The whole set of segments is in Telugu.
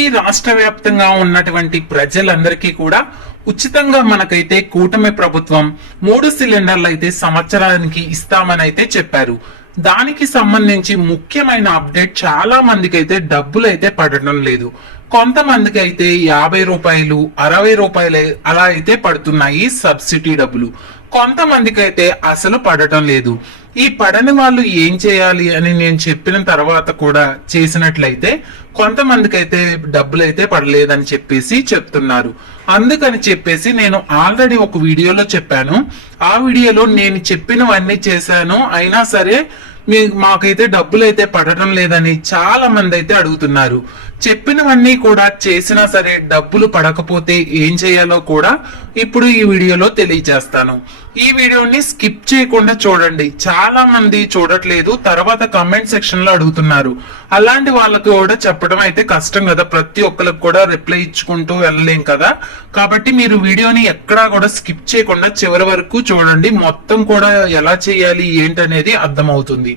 ఏపీ రాష్ట్ర వ్యాప్తంగా ఉన్నటువంటి ప్రజలందరికీ కూడా ఉచితంగా మనకైతే కూటమి ప్రభుత్వం మూడు సిలిండర్లు అయితే సంవత్సరానికి ఇస్తామని అయితే చెప్పారు. దానికి సంబంధించి ముఖ్యమైన అప్డేట్ చాలా మందికి అయితే డబ్బులు అయితే పడడం లేదు. కొంతమందికి అయితే యాభై రూపాయలు అరవై రూపాయలు అలా అయితే పడుతున్నాయి సబ్సిడీ డబ్బులు. కొంతమందికి అయితే అసలు పడటం లేదు. ఈ పడని వాళ్ళు ఏం చేయాలి అని నేను చెప్పిన తర్వాత కూడా చేసినట్లయితే కొంతమందికి అయితే డబ్బులు అయితే పడలేదని చెప్పేసి చెప్తున్నారు. అందుకని చెప్పేసి నేను ఆల్రెడీ ఒక వీడియోలో చెప్పాను. ఆ వీడియోలో నేను చెప్పినవన్నీ చేశాను. అయినా సరే మీ మాకైతే డబ్బులు అయితే పడటం లేదని చాలా మంది అయితే అడుగుతున్నారు. చెప్పినవన్నీ కూడా చేసినా సరే డబ్బులు పడకపోతే ఏం చేయాలో కూడా ఇప్పుడు ఈ వీడియోలో తెలియజేస్తాను. ఈ వీడియోని స్కిప్ చేయకుండా చూడండి. చాలా మంది చూడట్లేదు. తర్వాత కమెంట్ సెక్షన్లో అడుగుతున్నారు. అలాంటి వాళ్ళకి కూడా చెప్పడం అయితే కష్టం కదా. ప్రతి ఒక్కరికి కూడా రిప్లై ఇచ్చుకుంటూ వెళ్ళలేం కదా. కాబట్టి మీరు వీడియోని ఎక్కడా కూడా స్కిప్ చేయకుండా చివరి వరకు చూడండి. మొత్తం కూడా ఎలా చేయాలి ఏంటనేది అర్థమవుతుంది.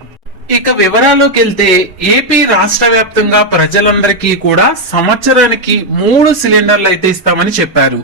ఇక వివరాల్లోకి వెళ్తే ఏపీ రాష్ట్ర వ్యాప్తంగా ప్రజలందరికీ కూడా సంవత్సరానికి మూడు సిలిండర్లు అయితే ఇస్తామని చెప్పారు.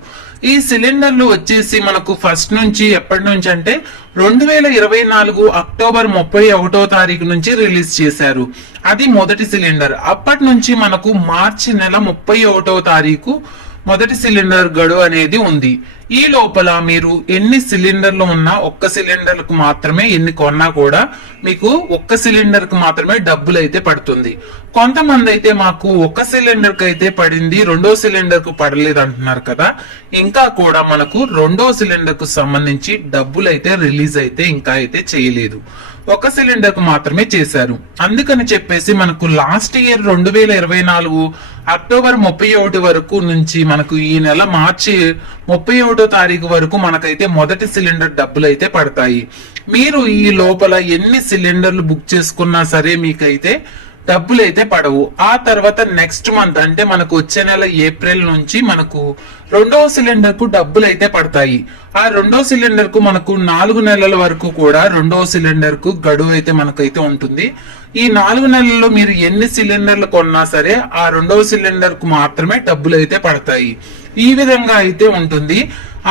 ఈ సిలిండర్లు వచ్చేసి మనకు ఫస్ట్ నుంచి ఎప్పటి నుంచి అంటే రెండు వేల ఇరవై నాలుగు అక్టోబర్ ముప్పై ఒకటో తారీఖు నుంచి రిలీజ్ చేశారు. అది మొదటి సిలిండర్. అప్పటి నుంచి మనకు మార్చి నెల ముప్పై ఒకటో తారీఖు మొదటి సిలిండర్ గడువు అనేది ఉంది. ఈ లోపల మీరు ఎన్ని సిలిండర్లు ఉన్నా ఒక్క సిలిండర్కు మాత్రమే ఎన్ని కొన్నా కూడా మీకు ఒక్క సిలిండర్కు మాత్రమే డబ్బులు అయితే పడుతుంది. కొంతమంది అయితే మాకు ఒక సిలిండర్కి అయితే పడింది రెండో సిలిండర్కు పడలేదు అంటున్నారు కదా. ఇంకా కూడా మనకు రెండో సిలిండర్కు సంబంధించి డబ్బులు అయితే రిలీజ్ అయితే ఇంకా అయితే చేయలేదు. ఒక సిలిండర్కు మాత్రమే చేశారు. అందుకని చెప్పేసి మనకు లాస్ట్ ఇయర్ రెండు వేల ఇరవై నాలుగు అక్టోబర్ ముప్పై ఒకటి వరకు నుంచి మనకు ఈ నెల మార్చి ముప్పై ఒకటి తారీఖు వరకు మనకైతే మొదటి సిలిండర్ డబ్బులు అయితే పడతాయి. మీరు ఈ లోపల ఎన్ని సిలిండర్లు బుక్ చేసుకున్నా సరే మీకైతే డబ్బులు అయితే పడవు. ఆ తర్వాత నెక్స్ట్ మంత్ అంటే మనకు వచ్చే నెల ఏప్రిల్ నుంచి మనకు రెండవ సిలిండర్కు డబ్బులు అయితే పడతాయి. ఆ రెండో సిలిండర్కు మనకు నాలుగు నెలల వరకు కూడా రెండవ సిలిండర్కు గడువు అయితే మనకైతే ఉంటుంది. ఈ నాలుగు నెలల్లో మీరు ఎన్ని సిలిండర్లు కొన్నా సరే ఆ రెండవ సిలిండర్కు మాత్రమే డబ్బులు అయితే పడతాయి. ఈ విధంగా అయితే ఉంటుంది.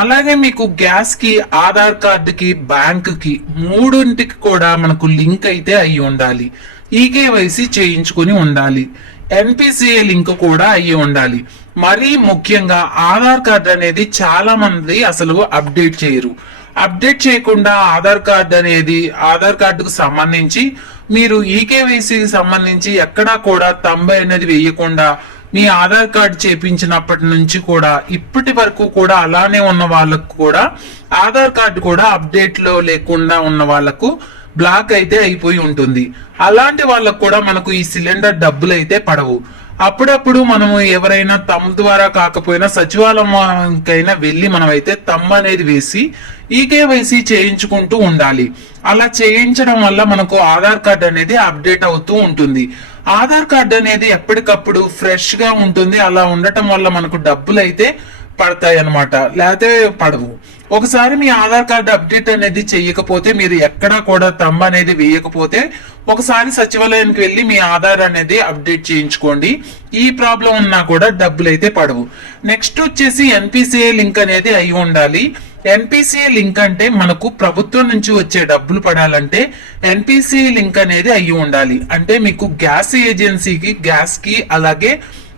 అలాగే మీకు గ్యాస్కి ఆధార్ కార్డు కి బ్యాంక్కి మూడింటికి కూడా మనకు లింక్ అయితే అయి ఉండాలి. ఈకేవైసీ చేయించుకుని ఉండాలి. ఎన్పిసిఏ లింక్ కూడా అయ్యి ఉండాలి. మరీ ముఖ్యంగా ఆధార్ కార్డు అనేది చాలా మంది అసలు అప్డేట్ చేయరు. అప్డేట్ చేయకుండా ఆధార్ కార్డు అనేది ఆధార్ కార్డుకు సంబంధించి మీరు ఈకేవైసీకి సంబంధించి ఎక్కడా కూడా తంబై అనేది వేయకుండా మీ ఆధార్ కార్డు చేపించినప్పటి నుంచి కూడా ఇప్పటి వరకు కూడా అలానే ఉన్న వాళ్ళకు కూడా ఆధార్ కార్డు కూడా అప్డేట్లో లేకుండా ఉన్న వాళ్ళకు బ్లాక్ అయితే అయిపోయి ఉంటుంది. అలాంటి వాళ్ళకు కూడా మనకు ఈ సిలిండర్ డబ్బులు అయితే పడవు. అప్పుడప్పుడు మనము ఎవరైనా తమ్ ద్వారా కాకపోయినా సచివాలయంకైనా వెళ్ళి మనం అయితే తమ్ అనేది వేసి ఈకేవైసీ చేయించుకుంటూ ఉండాలి. అలా చేయించడం వల్ల మనకు ఆధార్ కార్డ్ అనేది అప్డేట్ అవుతూ ఉంటుంది. ఆధార్ కార్డ్ అనేది ఎప్పటికప్పుడు ఫ్రెష్గా ఉంటుంది. అలా ఉండటం వల్ల మనకు డబ్బులు అయితే పడతాయి అనమాట లేకపోతే పడవు. ఒకసారి మీ ఆధార్ కార్డు అప్డేట్ అనేది చేయకపోతే మీరు ఎక్కడా కూడా తమ్మ అనేది వేయకపోతే ఒకసారి సచివాలయానికి వెళ్ళి మీ ఆధార్ అనేది అప్డేట్ చేయించుకోండి. ఈ ప్రాబ్లం ఉన్నా కూడా డబ్బులు అయితే పడవు. నెక్స్ట్ వచ్చేసి ఎన్పిసిఐ లింక్ అనేది అయి ఉండాలి. ఎన్పిసిఐ లింక్ అంటే మనకు ప్రభుత్వం నుంచి వచ్చే డబ్బులు పడాలంటే ఎన్పిసిఐ లింక్ అనేది అయి ఉండాలి. అంటే మీకు గ్యాస్ ఏజెన్సీకి గ్యాస్కి అలాగే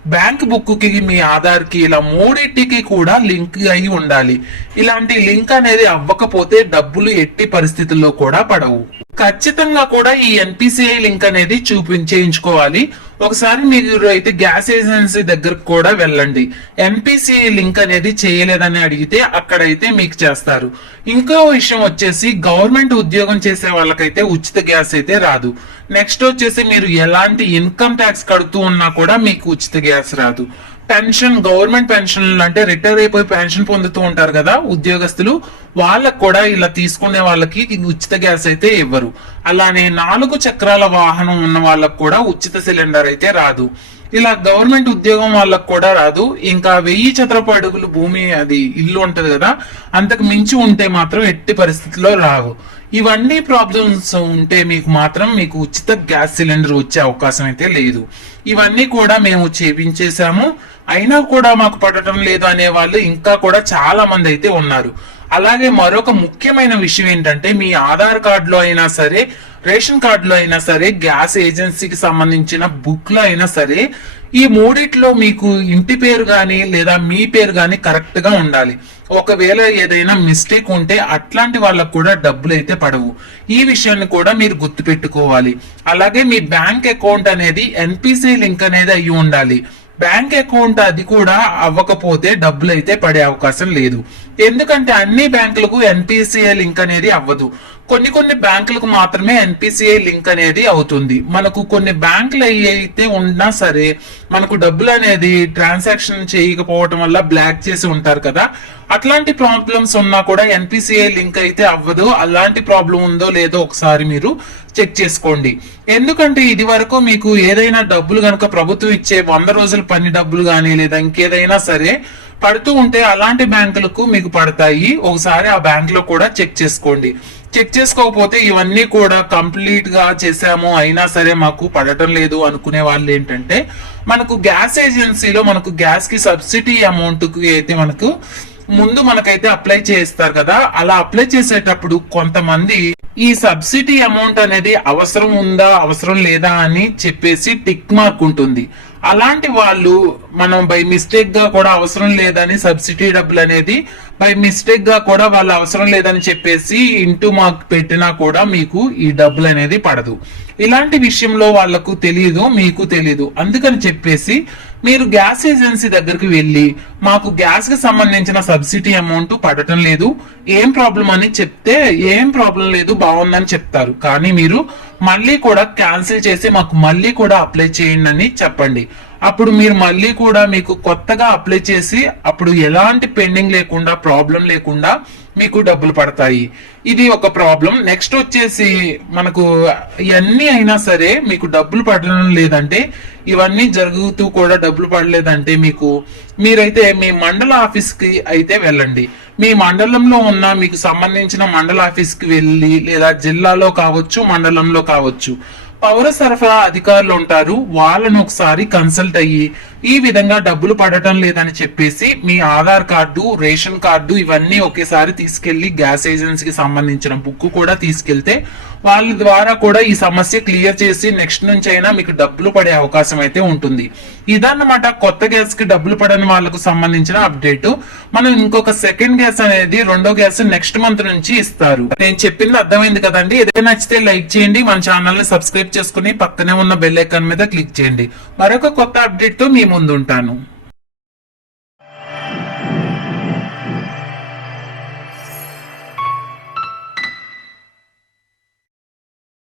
బ్యాంక్ బుక్కి మీ ఆధార్కి ఇలా మూడింటికి కూడా లింక్ అయి ఉండాలి. ఇలాంటి లింక్ అనేది అవ్వకపోతే డబ్బులు ఎట్టి పరిస్థితుల్లో కూడా పడవు. ఖచ్చితంగా కూడా ఈ ఎన్పిసిఐ లింక్ అనేది చూపించేయించుకోవాలి. ఒకసారి మీరు అయితే గ్యాస్ ఏజెన్సీ దగ్గరకు కూడా వెళ్ళండి. ఎంపీసీ లింక్ అనేది చేయలేదని అడిగితే అక్కడైతే మీకు చేస్తారు. ఇంకో విషయం వచ్చేసి గవర్నమెంట్ ఉద్యోగం చేసే వాళ్ళకైతే ఉచిత గ్యాస్ అయితే రాదు. నెక్స్ట్ వచ్చేసి మీరు ఎలాంటి ఇన్కమ్ ట్యాక్స్ కడుతూ ఉన్నా కూడా మీకు ఉచిత గ్యాస్ రాదు. పెన్షన్ గవర్నమెంట్ పెన్షన్లు అంటే రిటైర్ అయిపోయి పెన్షన్ పొందుతూ ఉంటారు కదా ఉద్యోగస్తులు వాళ్ళకు కూడా ఇలా తీసుకునే వాళ్ళకి ఉచిత గ్యాస్ అయితే ఇవ్వరు. అలానే నాలుగు చక్రాల వాహనం ఉన్న వాళ్ళకు కూడా ఉచిత సిలిండర్ అయితే రాదు. ఇలా గవర్నమెంట్ ఉద్యోగం వాళ్ళకు కూడా రాదు. ఇంకా వెయ్యి చదరపు అడుగులు భూమి అది ఇల్లు ఉంటది కదా అంతకు మించి ఉంటే మాత్రం ఎట్టి పరిస్థితుల్లో రావు. ఇవన్నీ ప్రాబ్లమ్స్ ఉంటే మీకు మాత్రం మీకు ఉచిత గ్యాస్ సిలిండర్ వచ్చే అవకాశం అయితే లేదు. ఇవన్నీ కూడా మేము చేపించేశాము. అయినా కూడా మాకు పడటం లేదు అనే వాళ్ళు ఇంకా కూడా చాలా మంది అయితే ఉన్నారు. అలాగే మరొక ముఖ్యమైన విషయం ఏంటంటే మీ ఆధార్ కార్డులో అయినా సరే రేషన్ కార్డులో అయినా సరే గ్యాస్ ఏజెన్సీకి సంబంధించిన బుక్లో అయినా సరే ఈ మూడిట్లో మీకు ఇంటి పేరు కానీ లేదా మీ పేరు కానీ కరెక్ట్గా ఉండాలి. ఒకవేళ ఏదైనా మిస్టేక్ ఉంటే అట్లాంటి వాళ్ళకు కూడా డబ్బులు అయితే పడవు. ఈ విషయాన్ని కూడా మీరు గుర్తుపెట్టుకోవాలి. అలాగే మీ బ్యాంక్ అకౌంట్ అనేది ఎన్పిసి లింక్ అనేది అయ్యి ఉండాలి. బ్యాంక్ అకౌంట్ అది కూడా అవ్వకపోతే డబ్బులు అయితే పడే అవకాశం లేదు. ఎందుకంటే అన్ని బ్యాంకులకు ఎన్పిసిఐ లింక్ అనేది అవ్వదు. కొన్ని కొన్ని బ్యాంకులకు మాత్రమే ఎన్పిసిఐ లింక్ అనేది అవుతుంది. మనకు కొన్ని బ్యాంకులు అయితే ఉన్నా సరే మనకు డబ్బులు అనేది ట్రాన్సాక్షన్ చేయకపోవటం వల్ల బ్లాక్ చేసి ఉంటారు కదా. అట్లాంటి ప్రాబ్లమ్స్ ఉన్నా కూడా ఎన్పిసిఐ లింక్ అయితే అవ్వదు. అలాంటి ప్రాబ్లం ఉందో లేదో ఒకసారి మీరు చెక్ చేసుకోండి. ఎందుకంటే ఇది వరకు మీకు ఏదైనా డబ్బులు కనుక ప్రభుత్వం ఇచ్చే వంద రోజుల పని డబ్బులు కానీ లేదా ఇంకేదైనా సరే పడుతూ ఉంటే అలాంటి బ్యాంకులకు మీకు పడతాయి. ఒకసారి ఆ బ్యాంక్లో కూడా చెక్ చేసుకోండి. చెక్ చేసుకోకపోతే ఇవన్నీ కూడా కంప్లీట్గా చేసాము అయినా సరే మాకు పడటం లేదు అనుకునే వాళ్ళు ఏంటంటే మనకు గ్యాస్ ఏజెన్సీలో మనకు గ్యాస్కి సబ్సిడీ అమౌంట్కి అయితే మనకు ముందు మనకైతే అప్లై చేస్తారు కదా. అలా అప్లై చేసేటప్పుడు కొంతమంది ఈ సబ్సిడీ అమౌంట్ అనేది అవసరం ఉందా అవసరం లేదా అని చెప్పేసి టిక్ మార్క్ ఉంటుంది. అలాంటి వాళ్ళు మనం బై మిస్టేక్గా కూడా అవసరం లేదని సబ్సిడీ డబ్బులు అనేది బై మిస్టేక్గా కూడా వాళ్ళు అవసరం లేదని చెప్పేసి ఇంటూ మాకు పెట్టినా కూడా మీకు ఈ డబ్బులు అనేది పడదు. ఇలాంటి విషయంలో వాళ్ళకు తెలియదు మీకు తెలియదు అందుకని చెప్పేసి మీరు గ్యాస్ ఏజెన్సీ దగ్గరికి వెళ్ళి మాకు గ్యాస్కి సంబంధించిన సబ్సిడీ అమౌంట్ పడటం లేదు ఏం ప్రాబ్లం అని చెప్తే ఏం ప్రాబ్లం లేదు బాగుందని చెప్తారు. కానీ మీరు మళ్ళీ కూడా క్యాన్సిల్ చేసి మాకు మళ్ళీ కూడా అప్లై చేయండి అని చెప్పండి. అప్పుడు మీరు మళ్ళీ కూడా మీకు కొత్తగా అప్లై చేసి అప్పుడు ఎలాంటి పెండింగ్ లేకుండా ప్రాబ్లం లేకుండా మీకు డబ్బులు పడతాయి. ఇది ఒక ప్రాబ్లం నెక్స్ట్ వచ్చేసి మనకు ఇవన్నీ అయినా సరే మీకు డబ్బులు పడడం లేదంటే ఇవన్నీ జరుగుతూ కూడా డబ్బులు పడలేదంటే మీకు మీరైతే మీ మండల ఆఫీస్కి అయితే వెళ్ళండి. మీ మండలంలో ఉన్న మీకు సంబంధించిన మండల ఆఫీస్కి వెళ్ళి లేదా జిల్లాలో కావచ్చు మండలంలో కావచ్చు పౌర సరఫరా అధికారులు ఉంటారు వాళ్ళను ఒకసారి కన్సల్ట్ అయ్యి ఈ విధంగా డబ్బులు పడటం లేదని చెప్పేసి మీ ఆధార్ కార్డు రేషన్ కార్డు ఇవన్నీ ఒకేసారి తీసుకెళ్ళి గ్యాస్ ఏజెన్సీకి సంబంధించిన బుక్ కూడా తీసుకెళ్తే వాళ్ళ ద్వారా కూడా ఈ సమస్య క్లియర్ చేసి నెక్స్ట్ నుంచి అయినా మీకు డబ్బులు పడే అవకాశం అయితే ఉంటుంది. ఇదన్నమాట కొత్త గ్యాస్కి డబ్బులు పడని వాళ్ళకు సంబంధించిన అప్డేట్. మనం ఇంకొక సెకండ్ గ్యాస్ అనేది రెండో గ్యాస్ నెక్స్ట్ మంత్ నుంచి ఇస్తారు. నేను చెప్పింది అర్థమైంది కదండి? ఏదైనా నచ్చితే లైక్ చేయండి మన ఛానల్ని సబ్స్క్రైబ్ చేసుకుని పక్కనే ఉన్న బెల్ ఐకాన్ మీద క్లిక్ చేయండి. మరొక కొత్త అప్డేట్తో మీ ముందుంటాను.